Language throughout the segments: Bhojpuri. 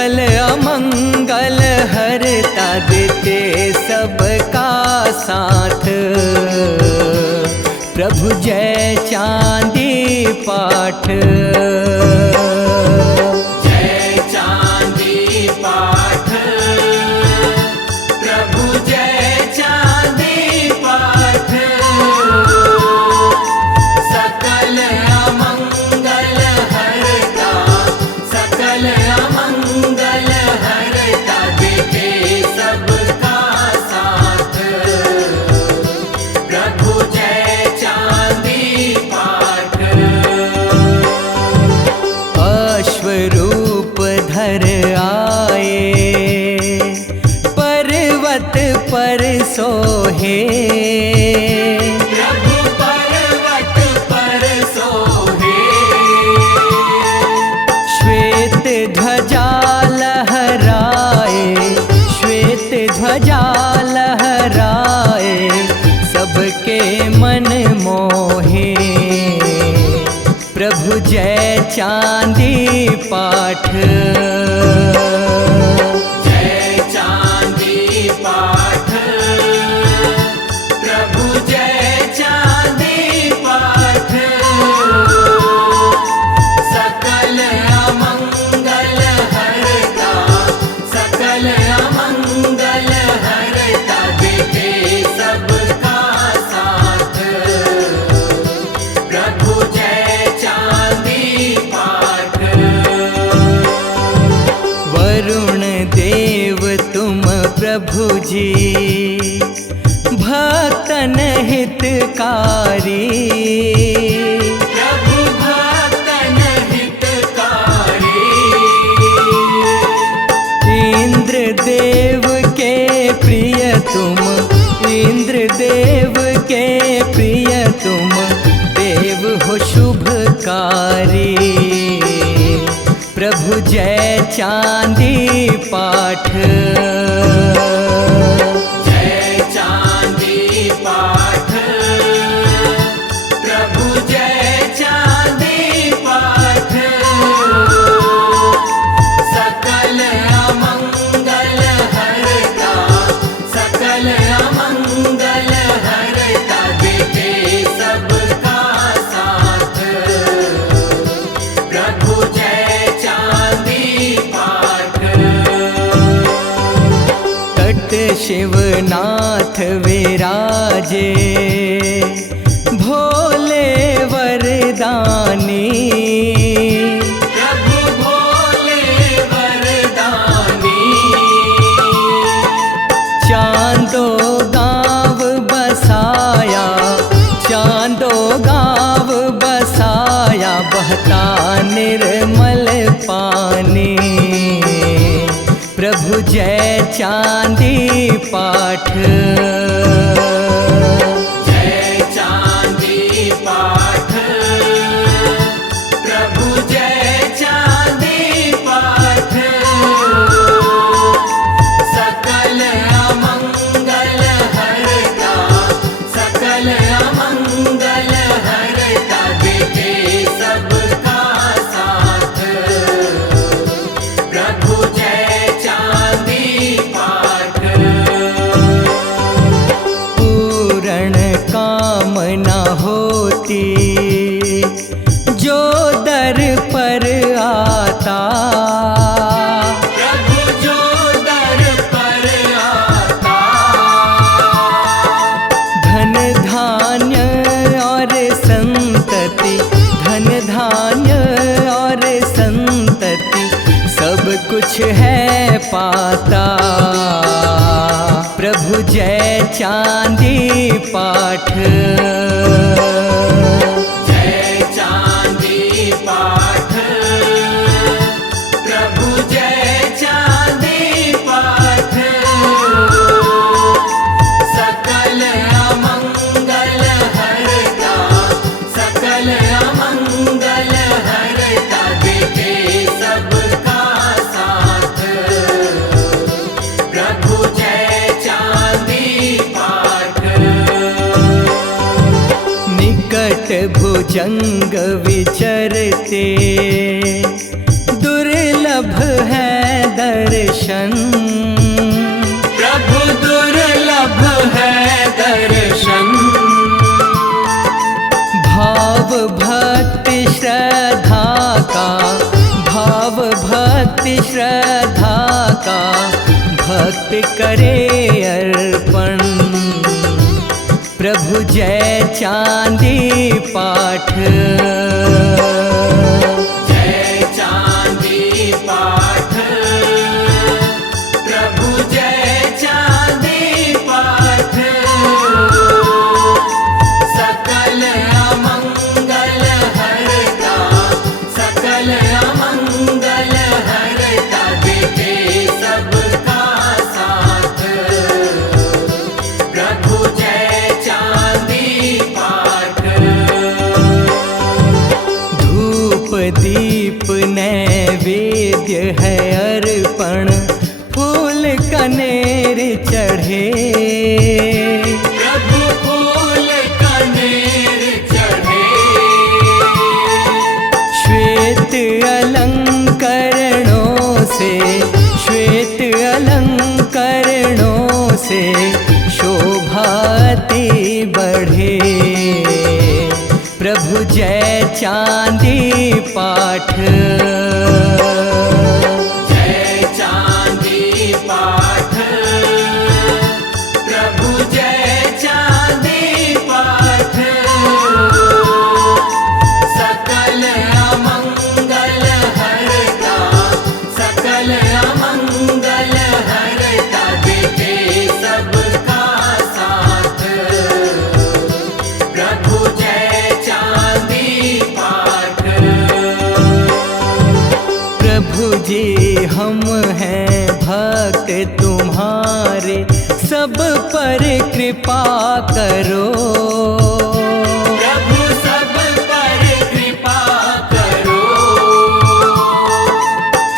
सकल अमंगल हरता देते सबका साथ। प्रभु जय चांदी पाठ। जय चांदी पाठ, प्रभु जय चांदी पाठ। सकल अमंगल हरता, सकल अमंगल हरता देते सबका साथ। प्रभु जय चांदी पाठ। अश्वरूप धर आए पर्वत पर सोहे। प्रभु पर्वत पर सोहे। श्वेत ध्वजा लहराए, श्वेत ध्वजा लहराए, सबके मन मोहे। प्रभु जय चांदी पाठ। जय चांदी पाठ, प्रभु जय चांदी पाठ। सकल अमंगल हरता, सकल अमंगल हरता देते सबका साथ। प्रभु जय चांदी पाठ। वरुण देव तुम प्रभु जी भक्तन हितकारी। प्रभु भक्तन हितकारी। इंद्र देव के प्रिय तुम, इंद्र देव के प्रिय तुम, देव हो शुभकारी। प्रभु जय चांदी पाठ। जय चांदी पाठ, प्रभु जय चांदी पाठ। सकल अमंगल हरता, सकल अमंगल हरता देते सबका साथ। प्रभु जय चांदी पाठ। तट शिवनाथ विराजे भोले वरदानी। प्रभु भोले वरदानी। चांदो गाँव बसाया, चांदो गाँव बसाया, बहता निर्मल पानी। प्रभु जय चांदी पाठ। जय चांदी पाठ, प्रभु जय चांदी पाठ। सकल अमंगल हरता, सकल अमंगल हरता देते सबका साथ। प्रभु जय चांदी पाठ। पूर्ण कामना होती जो दर पर आता। प्रभु जो दर पर आता। धन धान्य और संतति, धन धान्य और संतति, सब कुछ है पाता। प्रभु जय चांदी पाठ। जय चांदी पाठ, प्रभु जय चांदी पाठ। सकल अमंगल हरता, सकल अमंगल हरता देते सबका साथ। प्रभु जय चांदी पाठ। भुजंग विचरते दुर्लभ है भक्ति श्रद्धा का, भाव भक्ति श्रद्धा का भक्त करे अर्पण। प्रभु जय चांदी पाठ, जय चांदी पाठ, प्रभु जय चांदी पाठ। सकल अमंगल हरता, सकल अमंगल हरता, देते सबका साथ। प्रभु जय चांदी पाठ। धूप दीप नैवेद्य है अर्पण, फूल कनेर चढ़े। प्रभु फूल कनेर चढ़े। श्वेत अलंकरणों से, श्वेत अलंकरणों से शोभाती बढ़े। प्रभु जय चांदी पाठ, जय चांदी पाठ, प्रभु जय चांदी पाठ। सकल अमंगल हरता, सकल अमंगल हरता, देते सबका साथ। प्रभु जय चांदी पाठ। प्रभु जी हम हैं भक्त तुम्हारे, सब पर कृपा करो। प्रभु सब पर कृपा करो।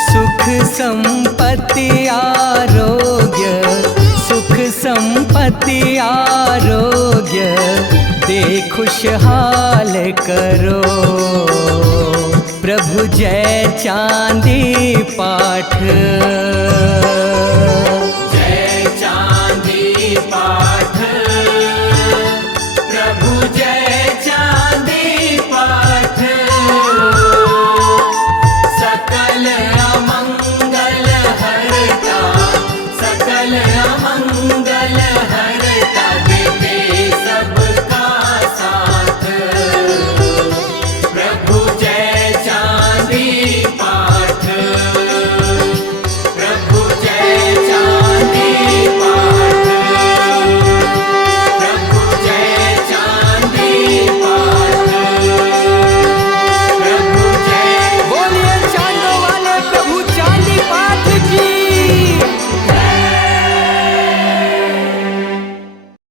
सुख संपत्ति आरोग्य, सुख संपत्ति आरोग्य दे खुशहाल करो। प्रभु जय चांदी पाठ।